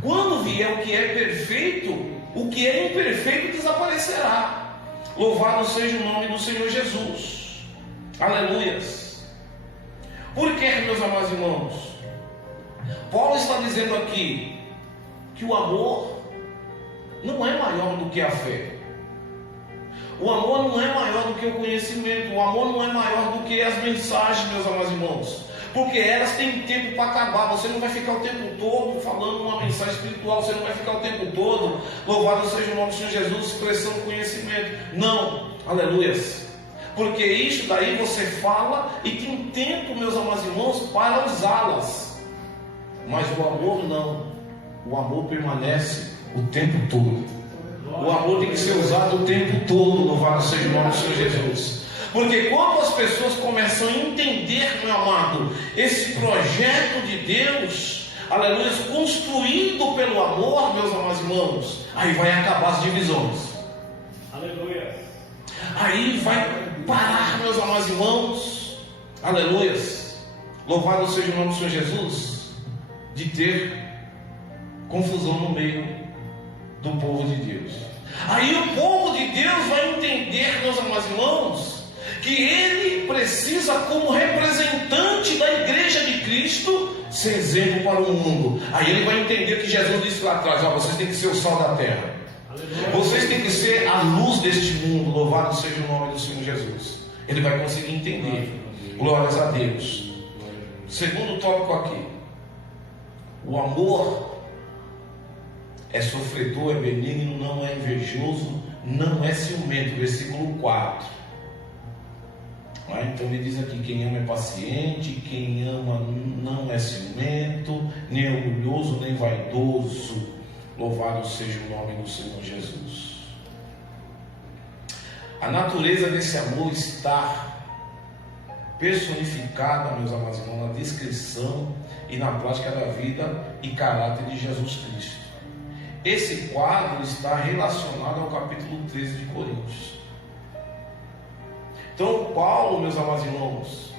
Quando vier o que é perfeito, o que é imperfeito desaparecerá. Louvado seja o nome do Senhor Jesus. Aleluias. Por que, meus amados irmãos, Paulo está dizendo aqui que o amor não é maior do que a fé. O amor não é maior do que o conhecimento. O amor não é maior do que as mensagens, meus amados irmãos. Porque elas têm tempo para acabar. Você não vai ficar o tempo todo falando uma mensagem espiritual. Você não vai ficar o tempo todo, louvado seja o nome do Senhor Jesus, expressando conhecimento. Não, aleluias. Porque isso daí você fala e tem tempo, meus amados irmãos, para usá-las. Mas o amor não. O amor permanece o tempo todo. O amor tem que ser usado o tempo todo, louvado seja o nome do Senhor Jesus. Porque quando as pessoas começam a entender, meu amado, esse projeto de Deus, aleluia, construído pelo amor, meus amados irmãos, aí vai acabar as divisões. Aleluia. Aí vai parar, meus amados irmãos, aleluia, louvado seja o nome do Senhor Jesus, de ter confusão no meio do povo de Deus. Aí o povo de Deus vai entender, meus amados irmãos, que ele precisa, como representante da igreja de Cristo, ser exemplo para o mundo. Aí ele vai entender que Jesus disse lá atrás: vocês têm que ser o sal da terra. Aleluia. Vocês têm que ser a luz deste mundo. Louvado seja o nome do Senhor Jesus. Ele vai conseguir entender. Glórias a Deus. Segundo tópico aqui: o amor é sofredor, é benigno, não é invejoso, não é ciumento. Versículo 4. Então ele diz aqui: quem ama é paciente, quem ama não é ciumento, nem orgulhoso, nem vaidoso. Louvado seja o nome do Senhor Jesus. A natureza desse amor está personificada, meus amados irmãos, na descrição e na prática da vida e caráter de Jesus Cristo. Esse quadro está relacionado ao capítulo 13 de Coríntios. Então Paulo, meus amados irmãos,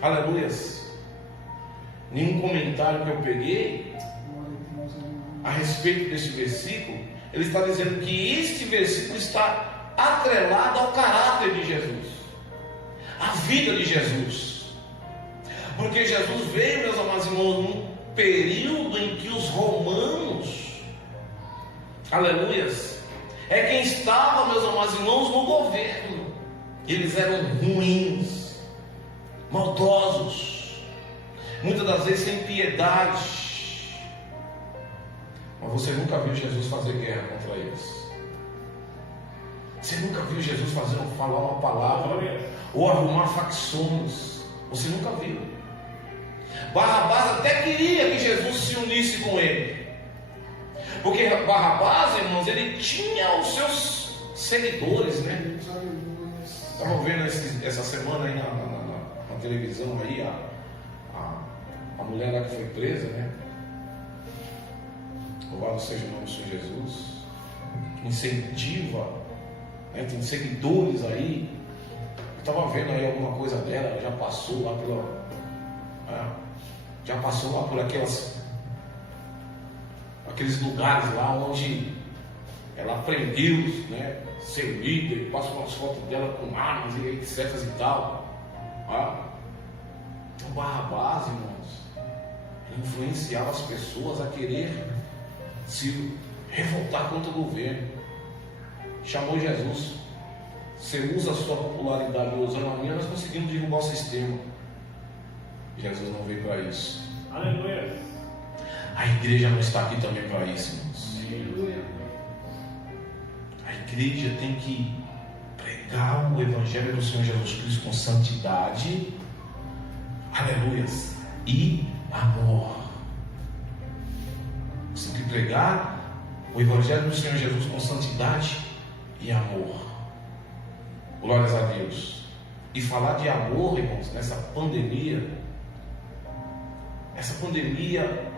aleluias, nenhum comentário que eu peguei a respeito desse versículo, ele está dizendo que este versículo está atrelado ao caráter de Jesus, à vida de Jesus. Porque Jesus veio, meus amados irmãos, num período em que os romanos, aleluias, é quem estava, meus amados irmãos, no governo. Eles eram ruins, maldosos, muitas das vezes sem piedade. Mas você nunca viu Jesus fazer guerra contra eles. Você nunca viu Jesus falar uma palavra ou arrumar facções. Você nunca viu. Barrabás até queria que Jesus se unisse com ele, porque Barrabás, irmãos, ele tinha os seus seguidores, né? Estava vendo essa semana aí na televisão aí a mulher lá que foi presa, né? Louvado seja o nome do Senhor Jesus. Incentiva, né? Tem seguidores aí. Eu estava vendo aí alguma coisa dela, já passou lá por aqueles lugares lá onde ela aprendeu, né, ser líder, passa umas fotos dela com armas e etc e tal. Então Barrabás, irmãos, influenciava as pessoas a querer se revoltar contra o governo. Chamou Jesus: você usa a sua popularidade, usando a minha, nós conseguimos derrubar o sistema. Jesus não veio para isso. Aleluia. A igreja não está aqui também para isso, irmãos. Aleluia. A igreja tem que pregar o Evangelho do Senhor Jesus Cristo com santidade, aleluias, e amor. Você tem que pregar o Evangelho do Senhor Jesus com santidade e amor. Glórias a Deus. E falar de amor, irmãos, nessa pandemia, essa pandemia,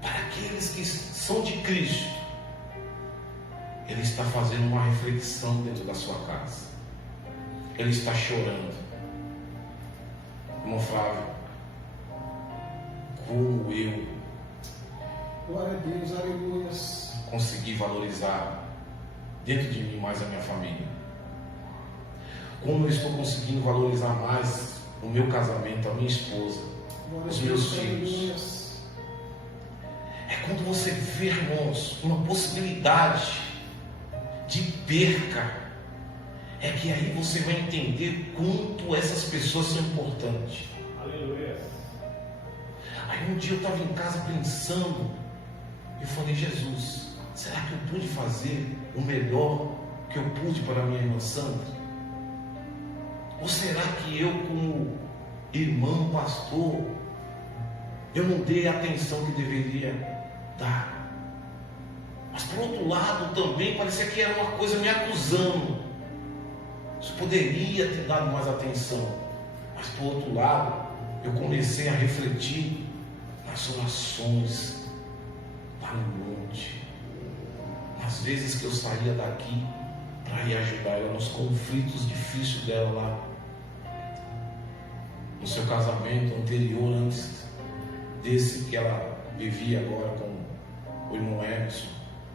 para aqueles que são de Cristo, Ele está fazendo uma reflexão dentro da sua casa. Ele está chorando. Irmão Flávio, como eu Glória a Deus, aleluia. consegui valorizar dentro de mim mais a minha família. Como eu estou conseguindo valorizar mais o meu casamento, a minha esposa, Glória os a meus Deus, filhos. aleluia. É quando você vê, irmãos, uma possibilidade de perca, é que aí você vai entender quanto essas pessoas são importantes. Aleluia. Aí um dia eu estava em casa pensando, eu falei: Jesus, será que eu pude fazer o melhor que eu pude para a minha irmã Sandra? Ou será que eu, como irmão, pastor, eu não dei a atenção que deveria dar? Mas por outro lado também parecia que era uma coisa me acusando. Eu poderia ter dado mais atenção. Mas por outro lado, eu comecei a refletir nas orações lá no monte, nas vezes que eu saía daqui para ir ajudar ela nos conflitos difíceis dela lá no seu casamento anterior, antes desse que ela vivia agora com o irmão Emerson,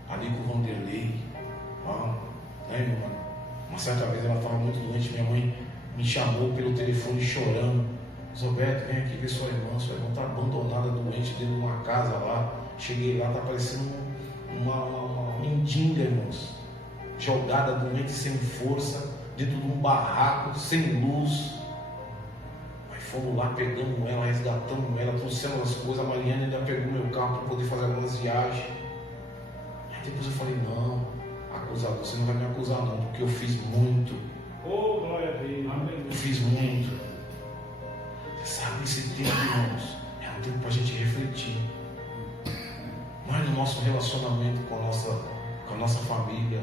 ali com o Vanderlei, né, irmã? Uma certa vez ela estava muito doente, minha mãe me chamou pelo telefone chorando: Roberto, vem aqui ver sua irmã está abandonada, doente, dentro de uma casa lá. Cheguei lá, está parecendo uma mendiga, irmãos, jogada, doente, sem força, dentro de um barraco, sem luz. Aí fomos lá, pegamos ela, resgatamos ela, trouxemos as coisas. A Mariana ainda pegou meu carro para poder fazer algumas viagens. Aí depois eu falei: não, acusador, você não vai me acusar não, porque eu fiz muito. Oh, glória a Deus. Eu fiz muito. Você sabe, esse tempo, irmãos, é um tempo para a gente refletir. Mas no nosso relacionamento com a nossa família,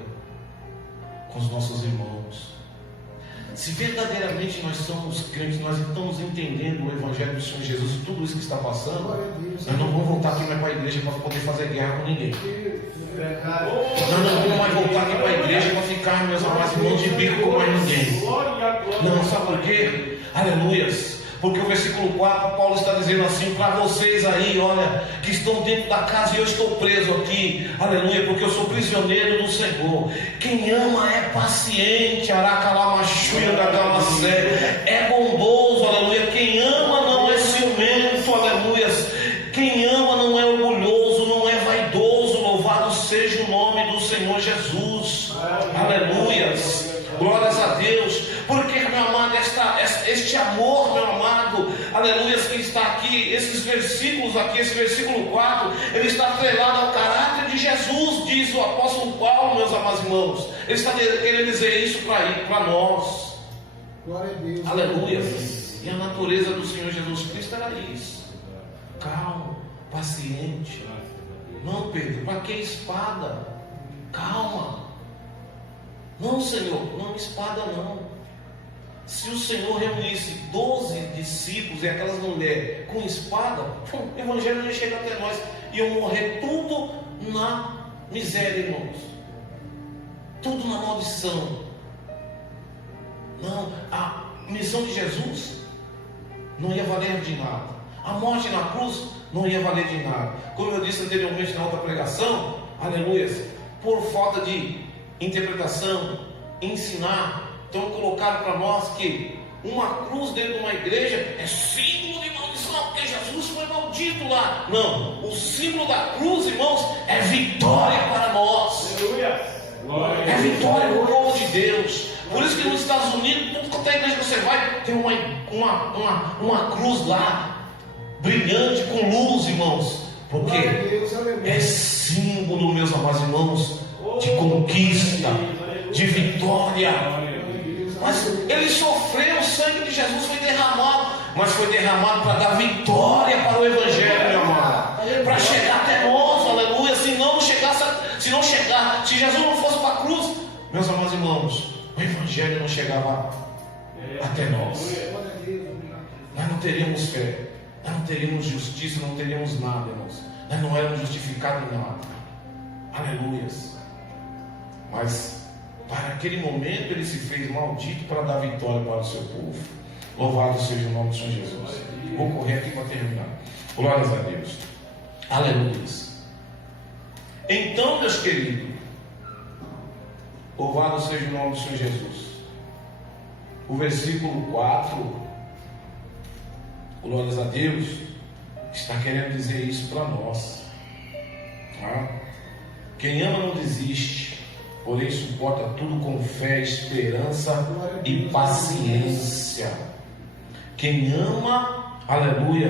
com os nossos irmãos. Se verdadeiramente nós somos crentes, nós estamos entendendo o Evangelho do Senhor Jesus e tudo isso que está passando, Glória a Deus, nós não vamos voltar aqui mais para a igreja para poder fazer guerra com ninguém. Oh, Nós não vamos mais voltar aqui para a igreja para ficar, meus amados irmãos, de bico com mais ninguém. glória, glória. Não, sabe por quê? Aleluias. Porque o versículo 4, Paulo está dizendo assim para vocês aí, olha, que estão dentro da casa e eu estou preso aqui, aleluia, porque eu sou prisioneiro do Senhor. Quem ama é paciente, aracalamachuia da calacé, é bondoso, aleluia. Quem ama não é ciumento, aleluia. Quem ama não é orgulhoso, não é vaidoso. Louvado seja o nome do Senhor Jesus, aleluia. Glórias a Deus. Porque, meu amado, este amor, meu amado, aleluia, que está aqui, esses versículos aqui, esse versículo 4, ele está atrelado ao caráter de Jesus, diz o apóstolo Paulo, meus amados irmãos. Ele está querendo dizer isso para nós. Glória a Deus, Aleluia. E a natureza do Senhor Jesus Cristo era isso: calmo, paciente. Não, Pedro, para que espada? Calma. Não, Senhor, não espada não. Se o Senhor reunisse 12 discípulos e aquelas mulheres com espada, o Evangelho não ia chegar até nós. Iam morrer tudo na miséria, irmãos. Tudo na maldição. Não, a missão de Jesus não ia valer de nada. A morte na cruz não ia valer de nada. Como eu disse anteriormente na outra pregação, aleluia, por falta de interpretação, ensinar, então colocaram para nós que uma cruz dentro de uma igreja é símbolo de maldição, porque Jesus foi maldito lá. Não, o símbolo da cruz, irmãos, é vitória para nós. Aleluia. Glória. É vitória para o povo de Deus. Por isso que nos Estados Unidos, tudo quanto é igreja que você vai, tem uma cruz lá, brilhante, com luz, irmãos. Porque Glória a Deus, aleluia. é símbolo, meus amados irmãos, de conquista. de vitória. Mas ele sofreu, o sangue de Jesus foi derramado, mas foi derramado para dar vitória para o Evangelho, meu amado, para chegar até nós, aleluia. Se Jesus não fosse para a cruz, meus amados irmãos, o Evangelho não chegava até nós. Nós não teríamos fé, nós não teríamos justiça, não teríamos nada, irmãos. Nós não éramos justificados em nada. Aleluias. Mas para aquele momento ele se fez maldito para dar vitória para o seu povo. Louvado seja o nome do Senhor Jesus. Vou correr aqui para terminar. Glórias a Deus. Aleluias. Então, meus queridos, louvado seja o nome do Senhor Jesus. O versículo 4, glórias a Deus, está querendo dizer isso para nós. Tá? Quem ama não desiste, porém suporta tudo com fé, esperança e paciência. Quem ama, aleluia,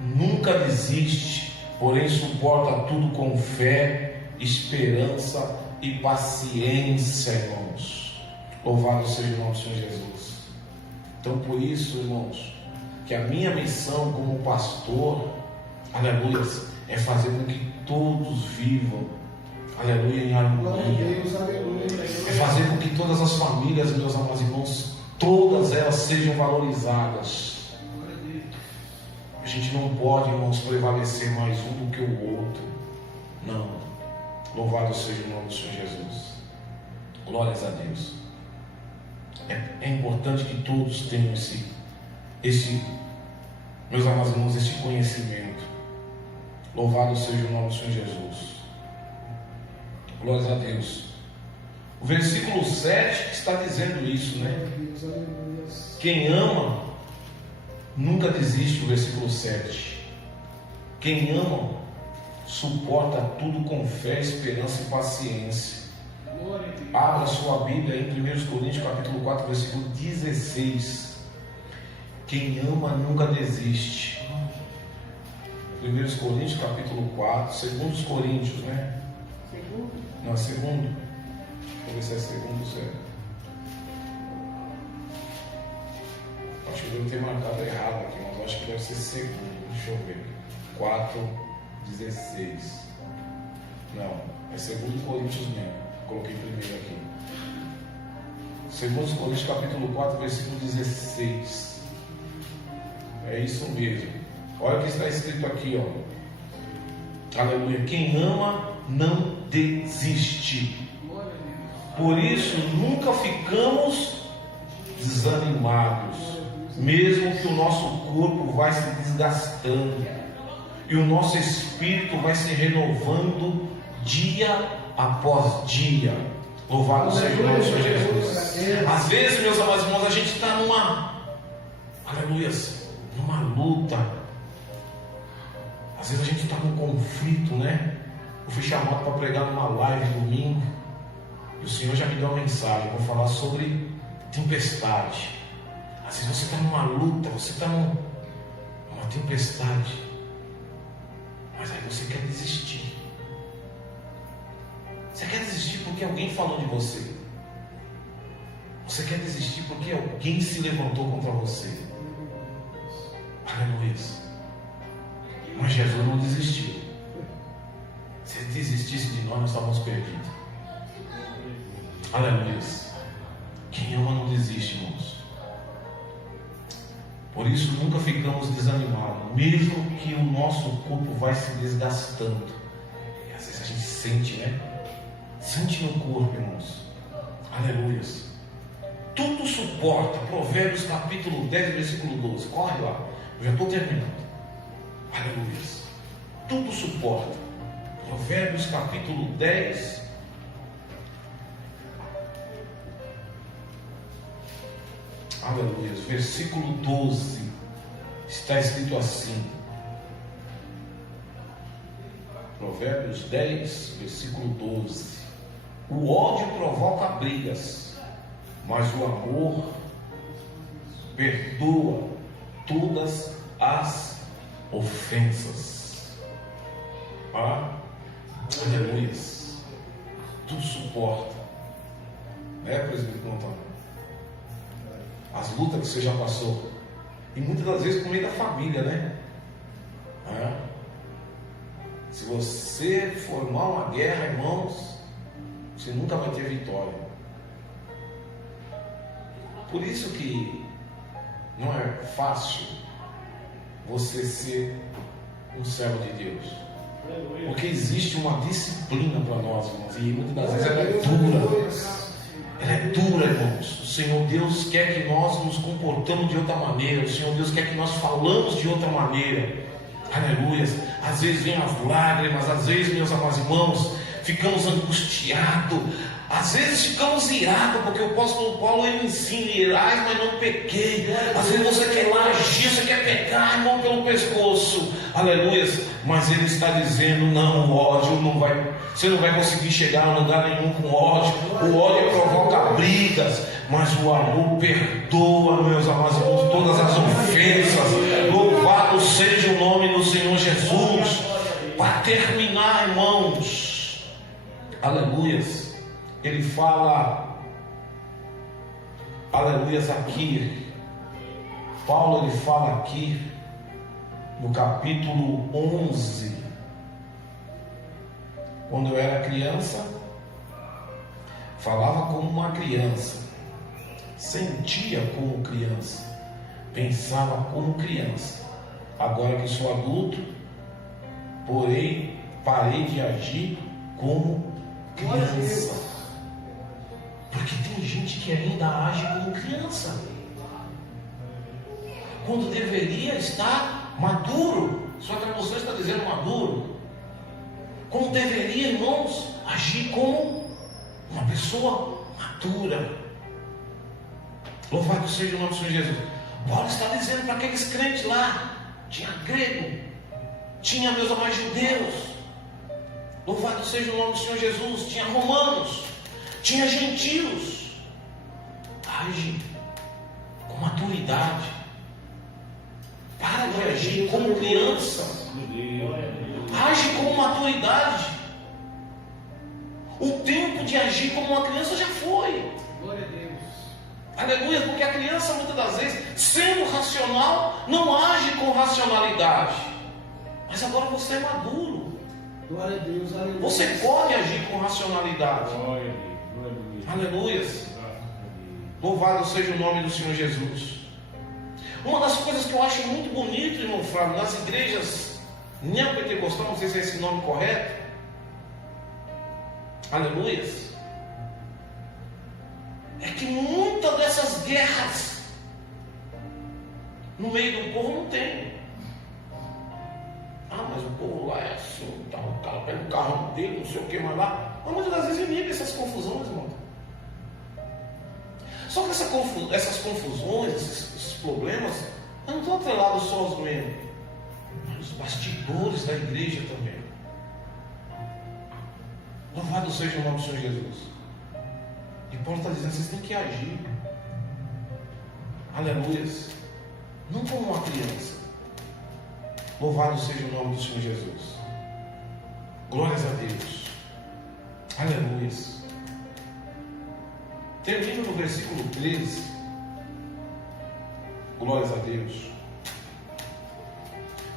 nunca desiste, porém suporta tudo com fé, esperança e paciência, irmãos. Louvado seja o nome do Senhor Jesus. Então, por isso, irmãos, que a minha missão como pastor, aleluia, é fazer com que todos vivam, aleluia, em harmonia. É fazer com que todas as famílias, meus amados irmãos, todas elas sejam valorizadas. A gente não pode, irmãos, prevalecer mais um do que o outro. Não. Louvado seja o nome do Senhor Jesus. Glórias a Deus. É importante que todos tenham meus amados irmãos, esse conhecimento. Louvado seja o nome do Senhor Jesus. Glórias a Deus. O versículo 7 está dizendo isso, né? Quem ama nunca desiste. O versículo 7. Quem ama suporta tudo com fé, esperança e paciência. Abra sua Bíblia em 1 Coríntios capítulo 4, versículo 16. Quem ama nunca desiste. 1 Coríntios capítulo 4, 2 Coríntios, né? Não, é segundo. Vou ver se é segundo, certo? Acho que eu devo ter marcado errado aqui, mas acho que deve ser segundo. Deixa eu ver. 4:16. Não, é 2 Coríntios mesmo. Coloquei primeiro aqui. 2 Coríntios capítulo 4, versículo 16. É isso mesmo. Olha o que está escrito aqui, ó. Aleluia. Quem ama não desiste. Por isso nunca ficamos desanimados, mesmo que o nosso corpo vai se desgastando e o nosso espírito vai se renovando dia após dia. Louvado seja o nome do Senhor Jesus. Às vezes, meus amados irmãos, a gente está aleluia, numa luta. Às vezes a gente está num conflito, né? Eu fui chamado para pregar numa live domingo e o Senhor já me deu uma mensagem. Eu vou falar sobre tempestade. Às vezes você está numa luta, você está numa tempestade, mas aí você quer desistir. Você quer desistir porque alguém falou de você. Você quer desistir porque alguém se levantou contra você. Aleluia. Mas Jesus não desistiu. Se ele desistisse de nós estávamos perdidos. Aleluia. Quem ama não desiste, irmãos. Por isso nunca ficamos desanimados, mesmo que o nosso corpo vai se desgastando. E às vezes a gente sente, né? Sente no corpo, irmãos. Aleluia. Tudo suporta. Provérbios capítulo 10, versículo 12. Corre lá. Eu já estou terminando. Aleluia. Tudo suporta. Provérbios capítulo 10. Aleluia. Versículo 12. Está escrito assim. Provérbios 10, versículo 12. O ódio provoca brigas, mas o amor perdoa todas as ofensas. Aleluia. Tudo suporta. presbítero Antônio? As lutas que você já passou. E muitas das vezes com meio da família, né? Se você formar uma guerra, irmãos, você nunca vai ter vitória. Por isso que não é fácil você ser um servo de Deus. Porque existe uma disciplina para nós, irmãos, e muitas das vezes ela é dura. Ela é dura, irmãos. O Senhor Deus quer que nós nos comportamos de outra maneira. O Senhor Deus quer que nós falamos de outra maneira. Aleluia. Às vezes vem as lágrimas, às vezes, meus amados irmãos, ficamos angustiados, às vezes ficamos irados, porque o apóstolo Paulo ele ensina: irais, mas não pequei. Às vezes você quer lá agir, você quer pegar, irmão, pelo pescoço. Aleluia. Mas ele está dizendo: não, o ódio não vai. Você não vai conseguir chegar a lugar nenhum com ódio. O ódio provoca brigas, mas o amor perdoa, meus amados irmãos, todas as ofensas. Louvado seja o nome do Senhor Jesus. Para terminar, irmãos, aleluias, ele fala, aleluias, aqui, Paulo ele fala aqui, no capítulo 11, quando eu era criança, falava como uma criança, sentia como criança, pensava como criança. Agora que sou adulto, porém parei de agir como criança. Porque tem gente que ainda age como criança, quando deveria estar maduro. Sua tradução está dizendo maduro. Como deveria, irmãos, agir como uma pessoa madura. Louvado seja o nome do Senhor Jesus. Paulo está dizendo para aqueles crentes lá: tinha grego, tinha, meus amados, judeus. Louvado seja o nome do Senhor Jesus. Tinha romanos, tinha gentios. Age com maturidade. Para de agir como criança. Age com maturidade. O tempo de agir como uma criança já foi. Glória a Deus. Aleluia, porque a criança muitas das vezes, sendo racional, não age com racionalidade. Mas agora você é maduro. Glória a Deus. Aleluia. Você pode agir com racionalidade. Glória a Deus. Aleluia. Louvado seja o nome do Senhor Jesus. Uma das coisas que eu acho muito bonito, irmão Flávio, nas igrejas neopentecostais, não sei se é esse nome correto. Aleluia. É que muitas dessas guerras no meio do povo não tem. Ah, mas o povo lá é assim, tá, o cara pega o carrão dele, não sei o que mais lá. Mas muitas das vezes inibe essas confusões, irmão. Só que essas confusões, esses problemas, não estão atrelados só aos membros, mas os bastidores da igreja também. Louvado seja o nome do Senhor Jesus. E Paulo está dizendo: vocês têm que agir. Aleluia. Não como uma criança. Louvado seja o nome do Senhor Jesus. Glórias a Deus. Aleluia. Termino no versículo 13. Glórias a Deus.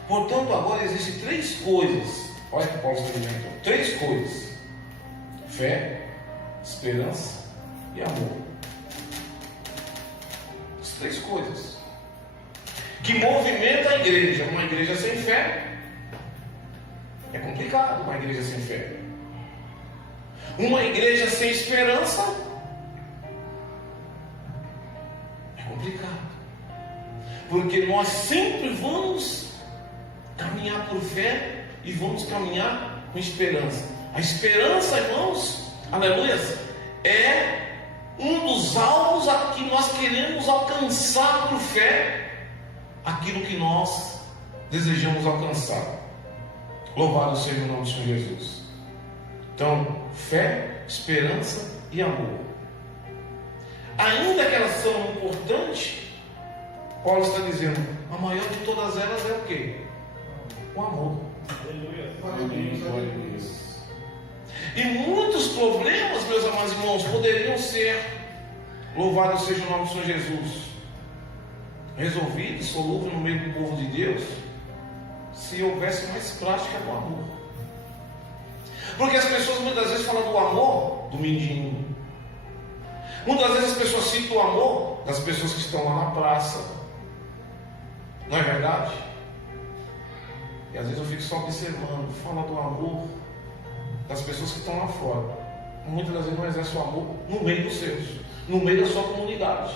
Portanto, agora existem 3 coisas. Olha que Paulo está dizendo: 3 coisas: fé, esperança e amor. As 3 coisas que movimentam a igreja. Uma igreja sem fé é complicado. Uma igreja sem fé. Uma igreja sem esperança é complicado. Porque nós sempre vamos caminhar por fé e vamos caminhar com esperança. A esperança, irmãos, aleluia, é um dos alvos a que nós queremos alcançar por fé aquilo que nós desejamos alcançar. Louvado seja o nome do Senhor Jesus. Então, fé, esperança e amor. Ainda que elas são importantes, Paulo está dizendo: a maior de todas elas é o quê? O amor. Aleluia. Glória a Deus. Aleluia. E muitos problemas, meus amados irmãos, poderiam ser Louvado seja o nome do Senhor Jesus. Resolvi dissolver no meio do povo de Deus se houvesse mais prática do amor. Porque as pessoas muitas vezes falam do amor do mendigo. Muitas vezes as pessoas citam o amor das pessoas que estão lá na praça. Não é verdade? E às vezes eu fico só observando. Fala do amor das pessoas que estão lá fora. Muitas das vezes não exerce o amor no meio dos seus, no meio da sua comunidade.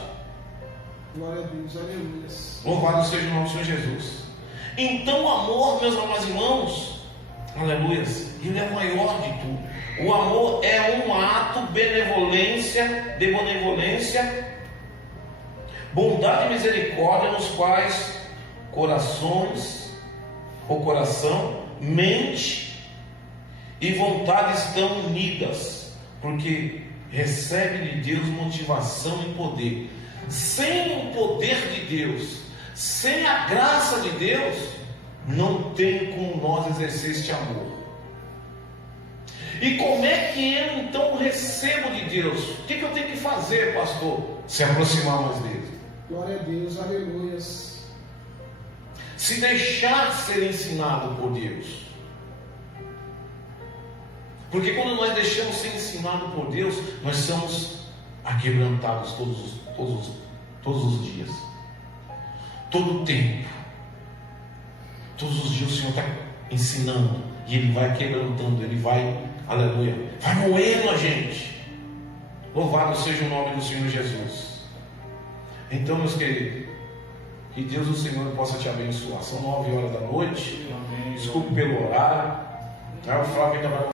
Glória a Deus, aleluia. Louvado seja o nome do Senhor Jesus. Então o amor, meus amados irmãos, aleluia, ele é o maior de tudo. O amor é um ato de benevolência, bondade e misericórdia, nos quais coração, mente e vontade estão unidas, porque recebe de Deus motivação e poder. Sem o poder de Deus, sem a graça de Deus, não tem como nós exercer este amor. E como é que eu então recebo de Deus? O que eu tenho que fazer, pastor? Se aproximar mais dele. Glória a Deus, aleluia. Se deixar ser ensinado por Deus. Porque quando nós deixamos ser ensinado por Deus, nós somos aquebrantados todos os dias, todo o tempo. Todos os dias o Senhor está ensinando, e Ele vai quebrantando, Ele vai, aleluia, vai moendo a gente. Louvado seja o nome do Senhor Jesus. Então, meus queridos, que Deus o Senhor possa te abençoar. São 9 horas da noite. Desculpe pelo horário. O Flávio ainda vai